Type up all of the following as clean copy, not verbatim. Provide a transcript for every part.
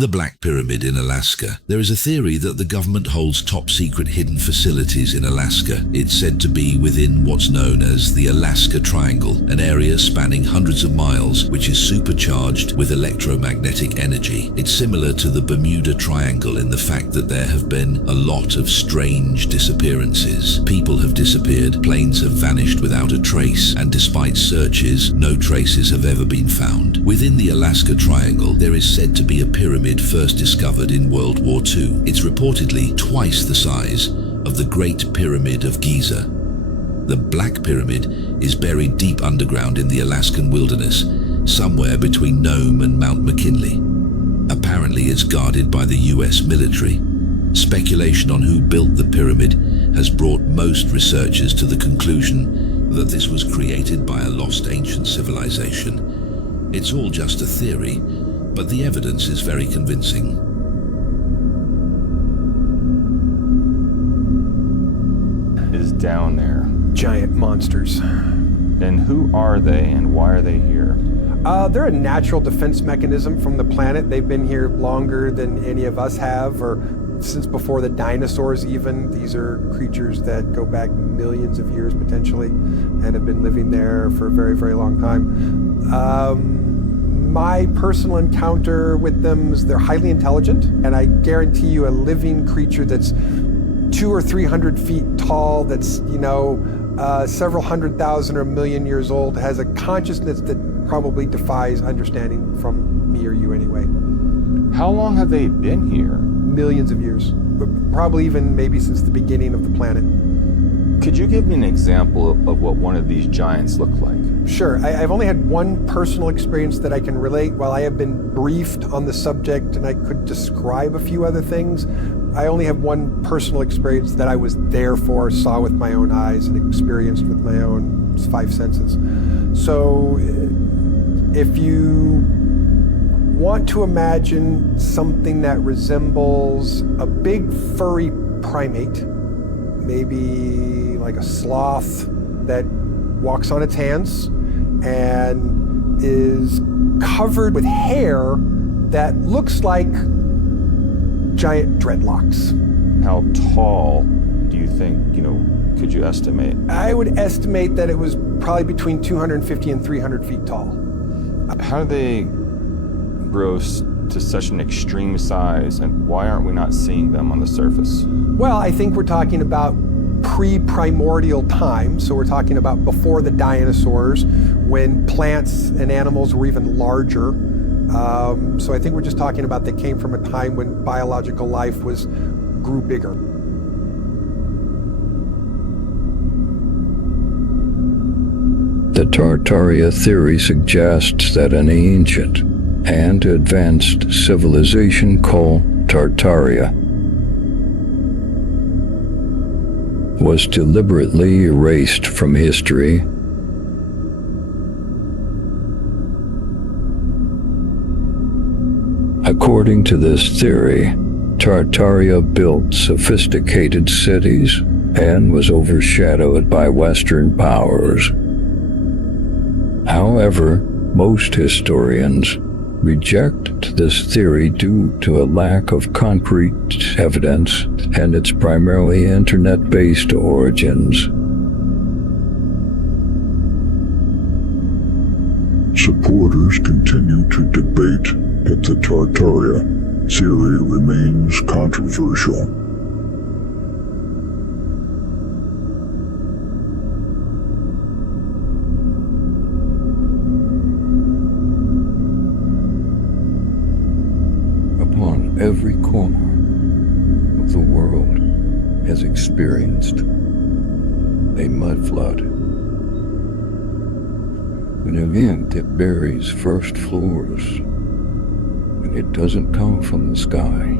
The Black Pyramid in Alaska. There is a theory that the government holds top-secret hidden facilities in Alaska. It's said to be within what's known as the Alaska Triangle, an area spanning hundreds of miles which is supercharged with electromagnetic energy. It's similar to the Bermuda Triangle in the fact that there have been a lot of strange disappearances. People have disappeared, planes have vanished without a trace, and despite searches, no traces have ever been found. Within the Alaska Triangle, there is said to be a pyramid first discovered in World War II. It's reportedly twice the size of the Great Pyramid of Giza. The Black Pyramid is buried deep underground in the Alaskan wilderness, somewhere between Nome and Mount McKinley. Apparently it's guarded by the US military. Speculation on who built the pyramid has brought most researchers to the conclusion that this was created by a lost ancient civilization. It's all just a theory, but the evidence is very convincing. Is down there. Giant monsters. And who are they and why are they here? They're a natural defense mechanism from the planet. They've been here longer than any of us have, or since before the dinosaurs even. These are creatures that go back millions of years potentially and have been living there for a very, very long time. My personal encounter with them is they're highly intelligent, and I guarantee you a living creature that's 200 or 300 feet tall, that's, several 100,000 or 1,000,000 years old, has a consciousness that probably defies understanding from me or you anyway. How long have they been here? Millions of years, but probably even maybe since the beginning of the planet. Could you give me an example of what one of these giants look like? Sure. I've only had one personal experience that I can relate. While I have been briefed on the subject and I could describe a few other things, I only have one personal experience that I was there for, saw with my own eyes, and experienced with my own 5 senses. So if you want to imagine something that resembles a big furry primate, maybe like a sloth that walks on its hands and is covered with hair that looks like giant dreadlocks. How tall do you think, could you estimate? I would estimate that it was probably between 250 and 300 feet tall. How do they grow to such an extreme size, and why aren't we not seeing them on the surface? Well, I think we're talking about pre-primordial time, so we're talking about before the dinosaurs, when plants and animals were even larger. So I think we're just talking about they came from a time when biological life grew bigger. The Tartaria theory suggests that an ancient and advanced civilization called Tartaria was deliberately erased from history. According to this theory, Tartaria built sophisticated cities and was overshadowed by Western powers. However, most historians reject this theory due to a lack of concrete evidence and its primarily internet-based origins. Supporters continue to debate that the Tartaria theory remains controversial. Every corner of the world has experienced a mud flood, an event that buries first floors, and it doesn't come from the sky.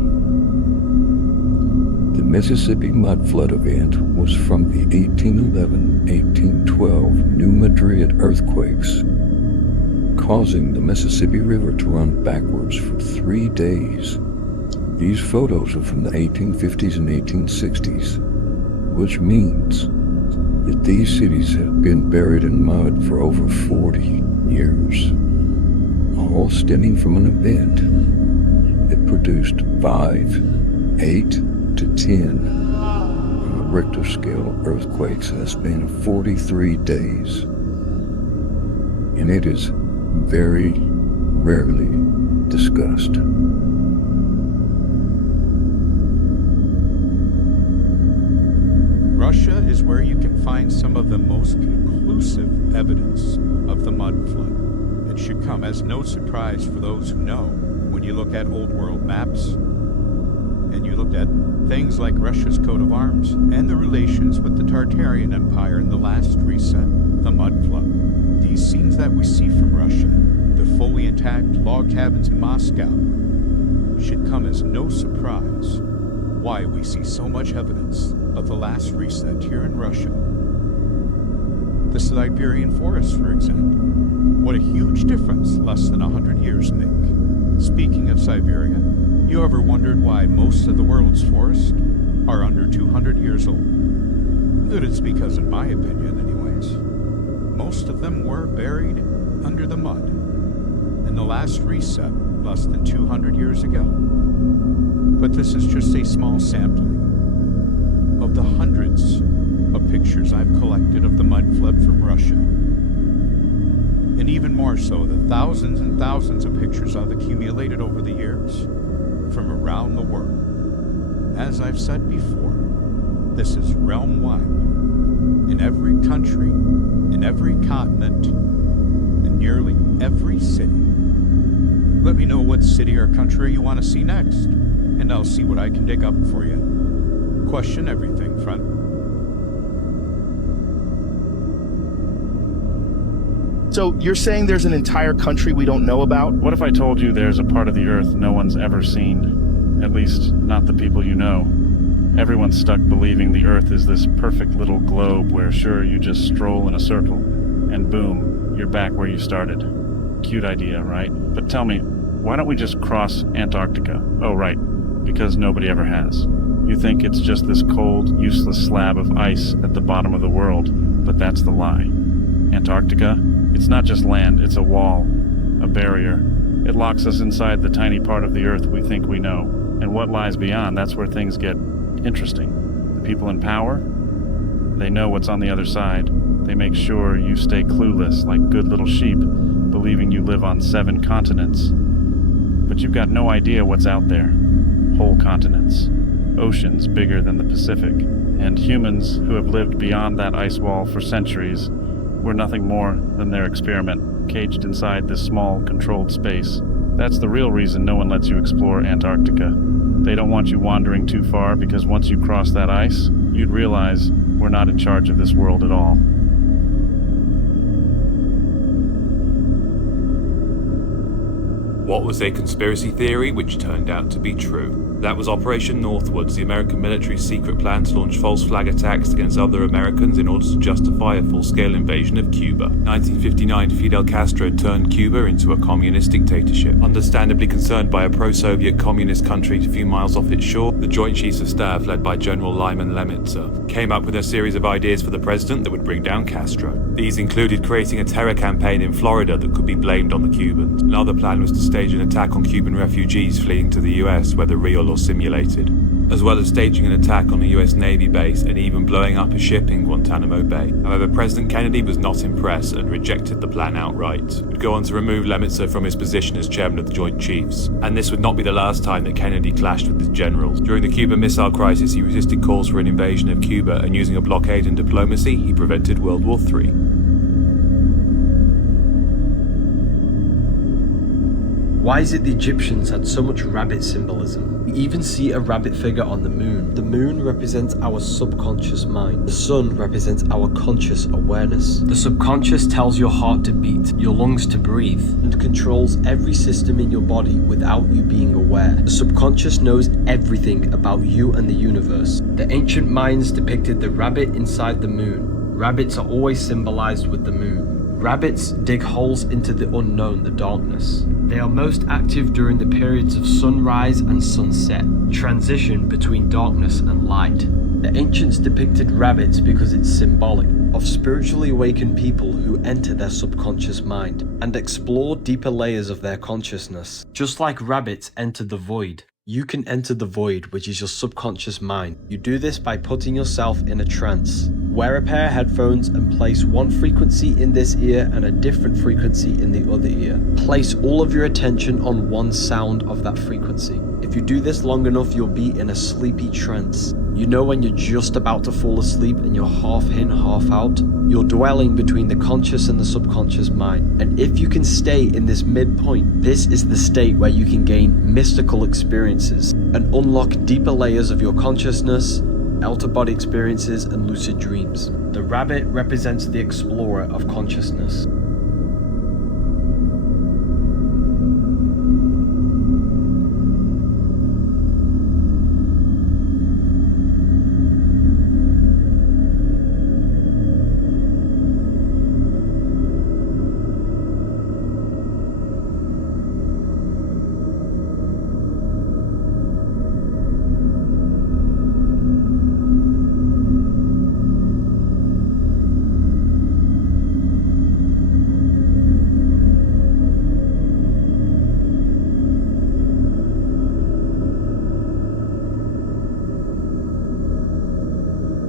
The Mississippi mud flood event was from the 1811-1812 New Madrid earthquakes, causing the Mississippi River to run backwards for 3 days. These photos are from the 1850s and 1860s, which means that these cities have been buried in mud for over 40 years, all stemming from an event it produced 5, 8 to 10 on a Richter scale earthquakes in a span of 43 days. And it is very rarely discussed. Russia is where you can find some of the most conclusive evidence of the mud flood. It should come as no surprise for those who know when you look at old world maps and you looked at things like Russia's coat of arms and the relations with the Tartarian Empire in the last reset, the mud flood. These scenes that we see from Russia, the fully intact log cabins in Moscow, should come as no surprise why we see so much evidence of the last reset here in Russia. The Siberian forests, for example. What a huge difference less than 100 years make. Speaking of Siberia, you ever wondered why most of the world's forests are under 200 years old? Good, it's because, in my opinion anyways, most of them were buried under the mud in the last reset less than 200 years ago. But this is just a small sampling of the hundreds of pictures I've collected of the mud flood from Russia. And even more so, the thousands and thousands of pictures I've accumulated over the years from around the world. As I've said before, this is realm-wide. In every country, in every continent, in nearly every city. Let me know what city or country you want to see next, and I'll see what I can dig up for you. Question everything, friend. So you're saying there's an entire country we don't know about? What if I told you there's a part of the Earth no one's ever seen? At least, not the people you know. Everyone's stuck believing the Earth is this perfect little globe where sure, you just stroll in a circle, and boom, you're back where you started. Cute idea, right? But tell me, why don't we just cross Antarctica? Oh, right, because nobody ever has. You think it's just this cold, useless slab of ice at the bottom of the world, but that's the lie. Antarctica? It's not just land, it's a wall, a barrier. It locks us inside the tiny part of the Earth we think we know. And what lies beyond, that's where things get interesting. The people in power? They know what's on the other side. They make sure you stay clueless like good little sheep, believing you live on 7 continents. But you've got no idea what's out there. Whole continents. Oceans bigger than the Pacific. And humans who have lived beyond that ice wall for centuries were nothing more than their experiment, caged inside this small, controlled space. That's the real reason no one lets you explore Antarctica. They don't want you wandering too far because once you cross that ice, you'd realize we're not in charge of this world at all. What was a conspiracy theory which turned out to be true? That was Operation Northwoods, the American military's secret plan to launch false flag attacks against other Americans in order to justify a full-scale invasion of Cuba. 1959, Fidel Castro turned Cuba into a communist dictatorship. Understandably concerned by a pro-Soviet communist country a few miles off its shore, the Joint Chiefs of Staff, led by General Lyman Lemnitzer, came up with a series of ideas for the president that would bring down Castro. These included creating a terror campaign in Florida that could be blamed on the Cubans. Another plan was to stage an attack on Cuban refugees fleeing to the US, whether real or simulated, as well as staging an attack on a US Navy base and even blowing up a ship in Guantanamo Bay. However, President Kennedy was not impressed and rejected the plan outright. He would go on to remove Lemnitzer from his position as chairman of the Joint Chiefs, and this would not be the last time that Kennedy clashed with his generals. During the Cuban Missile Crisis, he resisted calls for an invasion of Cuba, and using a blockade and diplomacy, he prevented World War III. Why is it the Egyptians had so much rabbit symbolism? We even see a rabbit figure on the moon. The moon represents our subconscious mind. The sun represents our conscious awareness. The subconscious tells your heart to beat, your lungs to breathe, and controls every system in your body without you being aware. The subconscious knows everything about you and the universe. The ancient Mayans depicted the rabbit inside the moon. Rabbits are always symbolized with the moon. Rabbits dig holes into the unknown, the darkness. They are most active during the periods of sunrise and sunset, transition between darkness and light. The ancients depicted rabbits because it's symbolic. of spiritually awakened people who enter their subconscious mind and explore deeper layers of their consciousness. Just like rabbits enter the void, you can enter the void, which is your subconscious mind. You do this by putting yourself in a trance. Wear a pair of headphones and place one frequency in this ear and a different frequency in the other ear. Place all of your attention on one sound of that frequency. If you do this long enough, you'll be in a sleepy trance. You know when you're just about to fall asleep and you're half in, half out? You're dwelling between the conscious and the subconscious mind. And if you can stay in this midpoint, this is the state where you can gain mystical experiences and unlock deeper layers of your consciousness, out-of-body experiences, and lucid dreams. The rabbit represents the explorer of consciousness.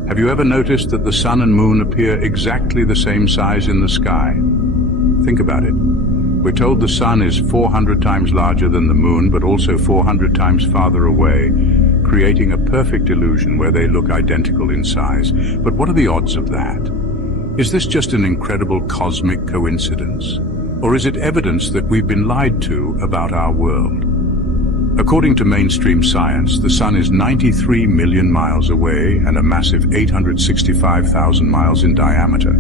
Have you ever noticed that the sun and moon appear exactly the same size in the sky? Think about it. We're told the sun is 400 times larger than the moon, but also 400 times farther away, creating a perfect illusion where they look identical in size. But what are the odds of that? Is this just an incredible cosmic coincidence? Or is it evidence that we've been lied to about our world? According to mainstream science, the sun is 93 million miles away and a massive 865,000 miles in diameter,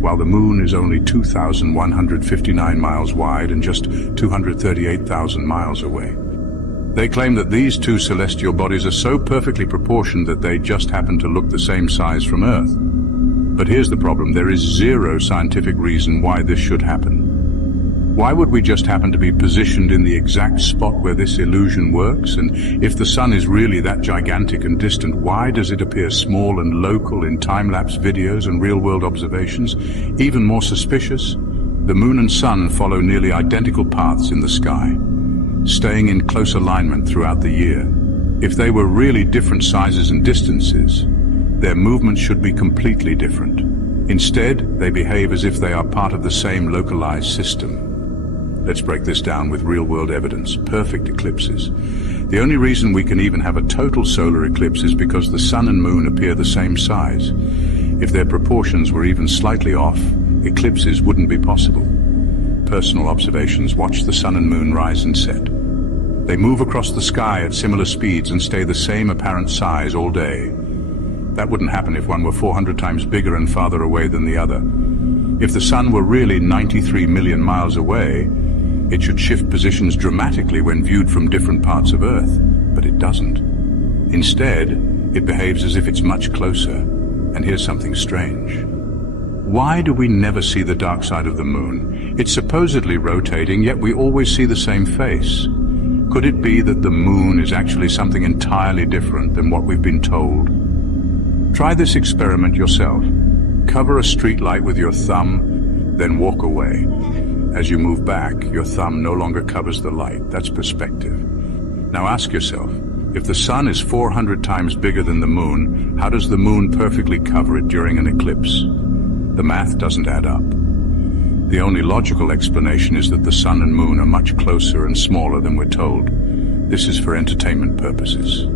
while the moon is only 2,159 miles wide and just 238,000 miles away. They claim that these two celestial bodies are so perfectly proportioned that they just happen to look the same size from Earth. But here's the problem: there is zero scientific reason why this should happen. Why would we just happen to be positioned in the exact spot where this illusion works? And if the sun is really that gigantic and distant, why does it appear small and local in time-lapse videos and real-world observations? Even more suspicious, the moon and sun follow nearly identical paths in the sky, staying in close alignment throughout the year. If they were really different sizes and distances, their movements should be completely different. Instead, they behave as if they are part of the same localized system. Let's break this down with real-world evidence. Perfect eclipses. The only reason we can even have a total solar eclipse is because the sun and moon appear the same size. If their proportions were even slightly off, eclipses wouldn't be possible. Personal observations watch the sun and moon rise and set. They move across the sky at similar speeds and stay the same apparent size all day. That wouldn't happen if one were 400 times bigger and farther away than the other. If the sun were really 93 million miles away, it should shift positions dramatically when viewed from different parts of Earth, but it doesn't. Instead, it behaves as if it's much closer. And here's something strange. Why do we never see the dark side of the moon? It's supposedly rotating, yet we always see the same face. Could it be that the moon is actually something entirely different than what we've been told? Try this experiment yourself. Cover a streetlight with your thumb, then walk away. As you move back, your thumb no longer covers the light. That's perspective. Now ask yourself, if the sun is 400 times bigger than the moon, how does the moon perfectly cover it during an eclipse? The math doesn't add up. The only logical explanation is that the sun and moon are much closer and smaller than we're told. This is for entertainment purposes.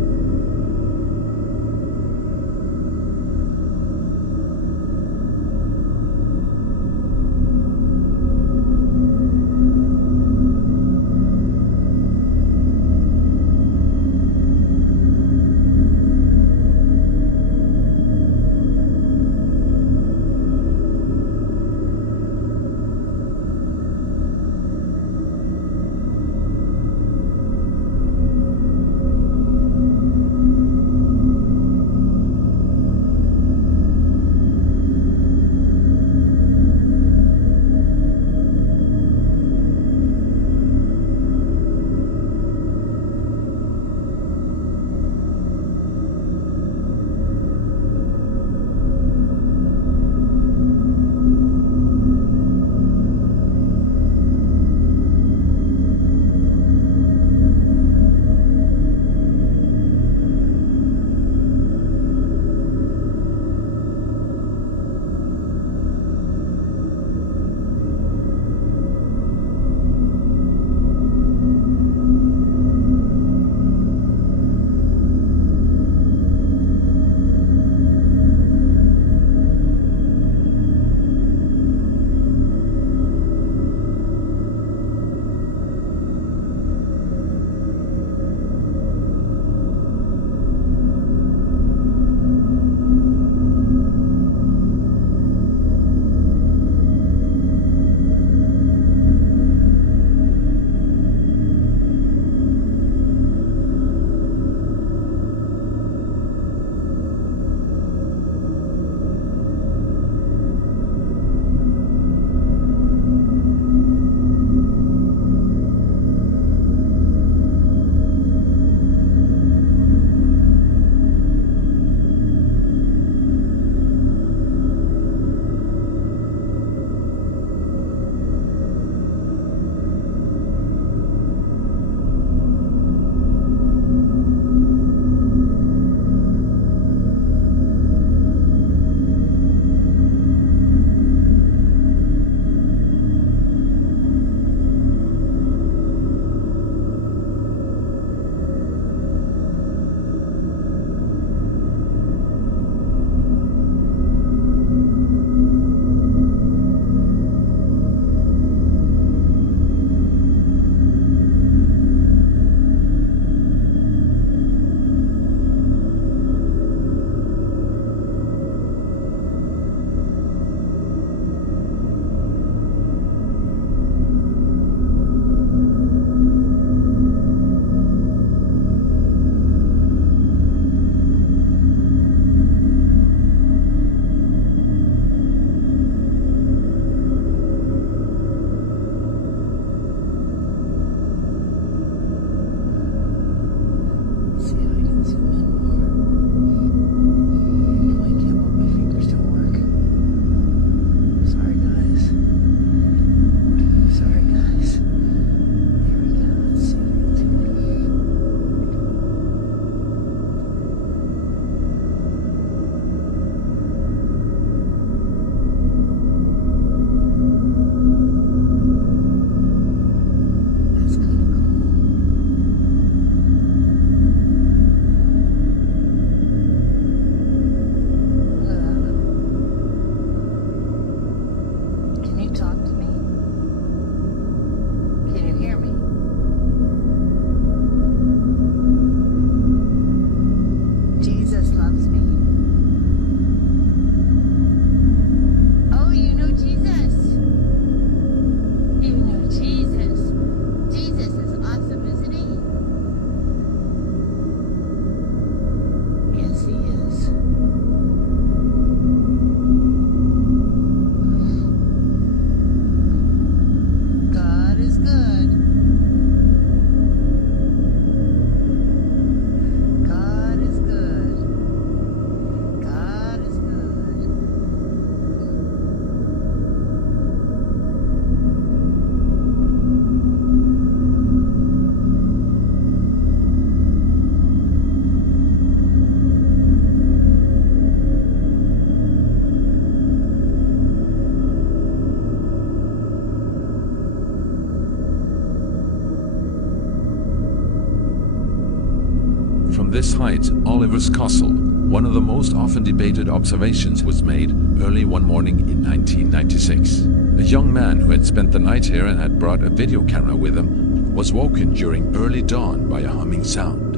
this height, Oliver's Castle, one of the most often debated observations, was made early one morning in 1996. A young man who had spent the night here and had brought a video camera with him was woken during early dawn by a humming sound.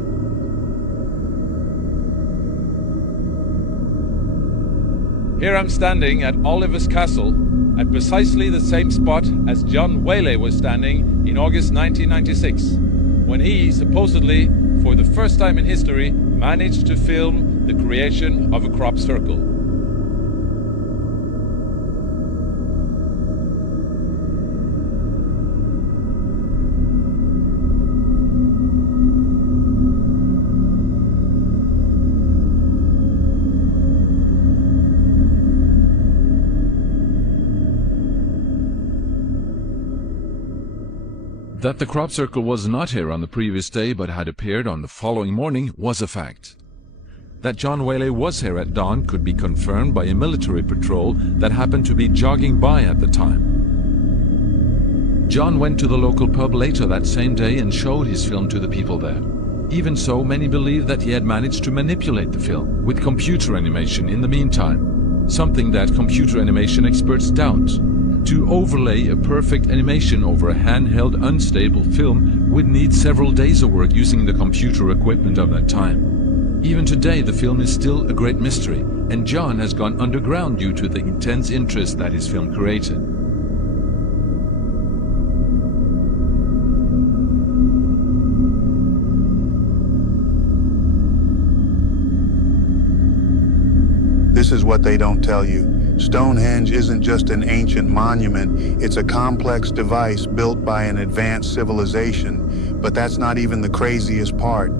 Here I'm standing at Oliver's Castle, at precisely the same spot as John Whaley was standing in August 1996, when he supposedly, for the first time in history, managed to film the creation of a crop circle. That the crop circle was not here on the previous day but had appeared on the following morning was a fact. That John Whaley was here at dawn could be confirmed by a military patrol that happened to be jogging by at the time. John went to the local pub later that same day and showed his film to the people there. Even so, many believe that he had managed to manipulate the film with computer animation in the meantime, something that computer animation experts doubt. To overlay a perfect animation over a handheld, unstable film would need several days of work using the computer equipment of that time. Even today, the film is still a great mystery, and John has gone underground due to the intense interest that his film created. This is what they don't tell you. Stonehenge isn't just an ancient monument, it's a complex device built by an advanced civilization. But that's not even the craziest part.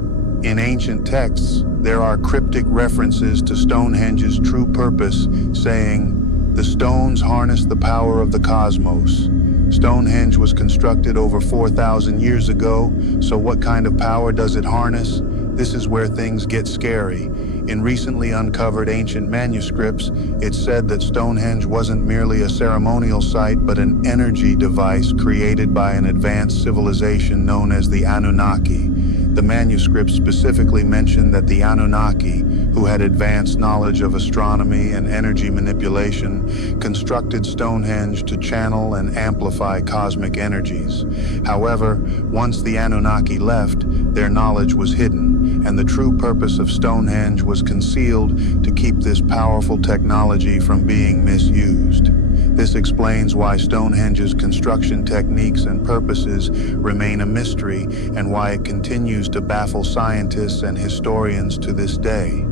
In ancient texts, there are cryptic references to Stonehenge's true purpose, saying, "The stones harness the power of the cosmos." Stonehenge was constructed over 4,000 years ago, so what kind of power does it harness? This is where things get scary. In recently uncovered ancient manuscripts, it's said that Stonehenge wasn't merely a ceremonial site, but an energy device created by an advanced civilization known as the Anunnaki. The manuscripts specifically mention that the Anunnaki, who had advanced knowledge of astronomy and energy manipulation, constructed Stonehenge to channel and amplify cosmic energies. However, once the Anunnaki left, their knowledge was hidden, and the true purpose of Stonehenge was concealed to keep this powerful technology from being misused. This explains why Stonehenge's construction techniques and purposes remain a mystery, and why it continues to baffle scientists and historians to this day.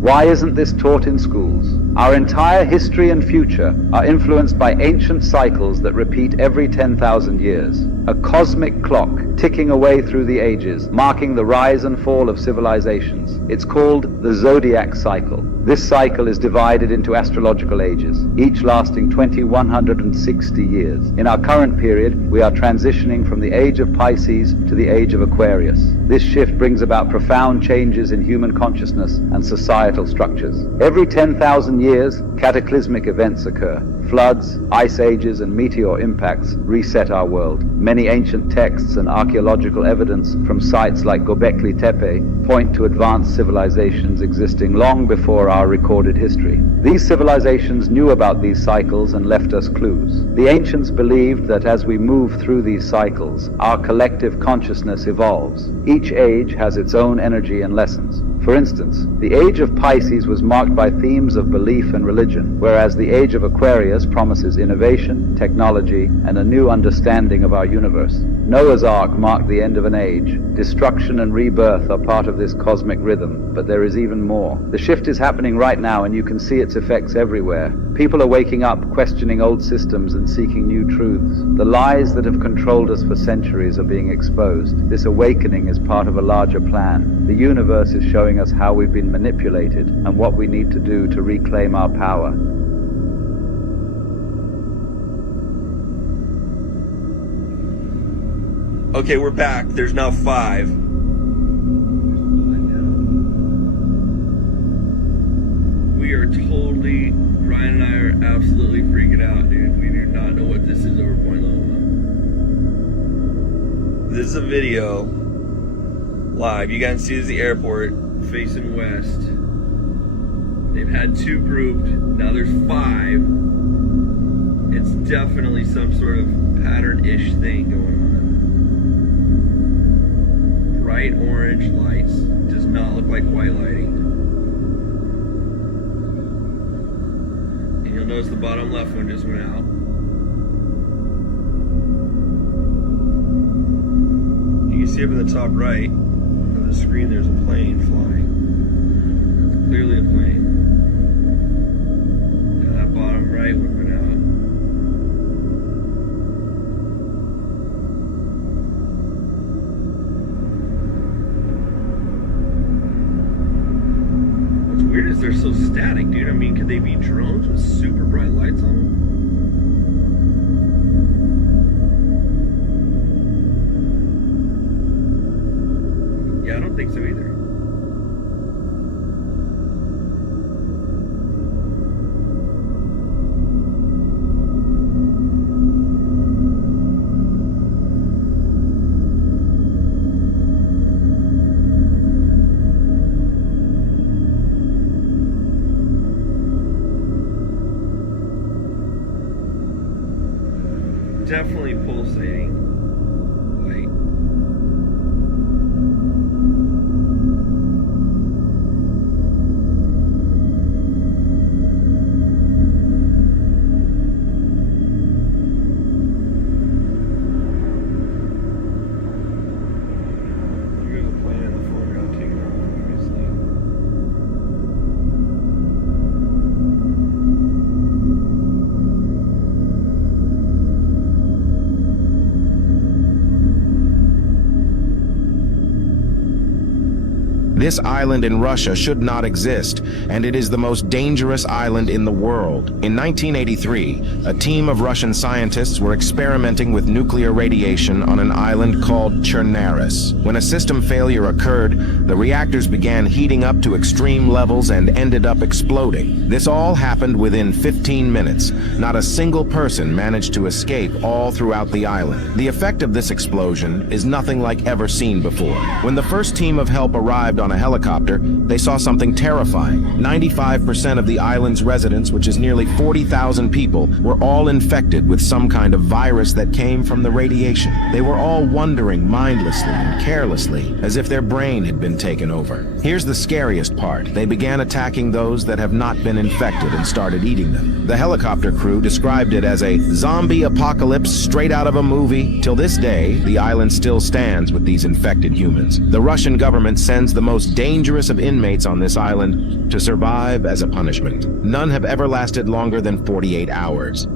Why isn't this taught in schools? Our entire history and future are influenced by ancient cycles that repeat every 10,000 years. A cosmic clock ticking away through the ages, marking the rise and fall of civilizations. It's called the zodiac cycle. This cycle is divided into astrological ages, each lasting 2160 years. In our current period, we are transitioning from the age of Pisces to the age of Aquarius. This shift brings about profound changes in human consciousness and societal structures. Every 10,000 years, cataclysmic events occur. Floods, ice ages, and meteor impacts reset our world. Many ancient texts and archaeological evidence from sites like Göbekli Tepe point to advanced civilizations existing long before our recorded history. These civilizations knew about these cycles and left us clues. The ancients believed that as we move through these cycles, our collective consciousness evolves. Each age has its own energy and lessons. For instance, the age of Pisces was marked by themes of belief and religion, whereas the age of Aquarius promises innovation, technology, and a new understanding of our universe. Noah's Ark marked the end of an age. Destruction and rebirth are part of this cosmic rhythm, but there is even more. The shift is happening right now, and you can see its effects everywhere. People are waking up, questioning old systems and seeking new truths. The lies that have controlled us for centuries are being exposed. This awakening is part of a larger plan. The universe is showing us how we've been manipulated and what we need to do to reclaim our power. Okay, we're back. There's now 5. We are totally, Ryan and I are absolutely freaking out, dude. We do not know what this is over Point Loma. This is a video live. You guys see this is the airport facing west. They've had 2 proved. Now there's 5. It's definitely some sort of pattern-ish thing going on. Bright orange lights. Does not look like white lighting. And you'll notice the bottom left one just went out. You can see up in the top right of the screen there's a plane flying. That's clearly a plane. And that bottom right one went out. What's weird is they're so static, dude. I mean, could they be drones with super bright lights on them? Yeah, I don't think so either. Definitely pulsating light. This island in Russia should not exist, and it is the most dangerous island in the world. In 1983, a team of Russian scientists were experimenting with nuclear radiation on an island called THRLL. When a system failure occurred, the reactors began heating up to extreme levels and ended up exploding. This all happened within 15 minutes. Not a single person managed to escape all throughout the island. The effect of this explosion is nothing like ever seen before. When the first team of help arrived on a helicopter, they saw something terrifying. 95% of the island's residents, which is nearly 40,000 people, were all infected with some kind of virus that came from the radiation. They were all wandering mindlessly and carelessly, as if their brain had been taken over. Here's the scariest part. They began attacking those that have not been infected and started eating them. The helicopter crew described it as a zombie apocalypse straight out of a movie. Till this day, the island still stands with these infected humans. The Russian government sends the most dangerous of inmates on this island to survive as a punishment. None have ever lasted longer than 48 hours.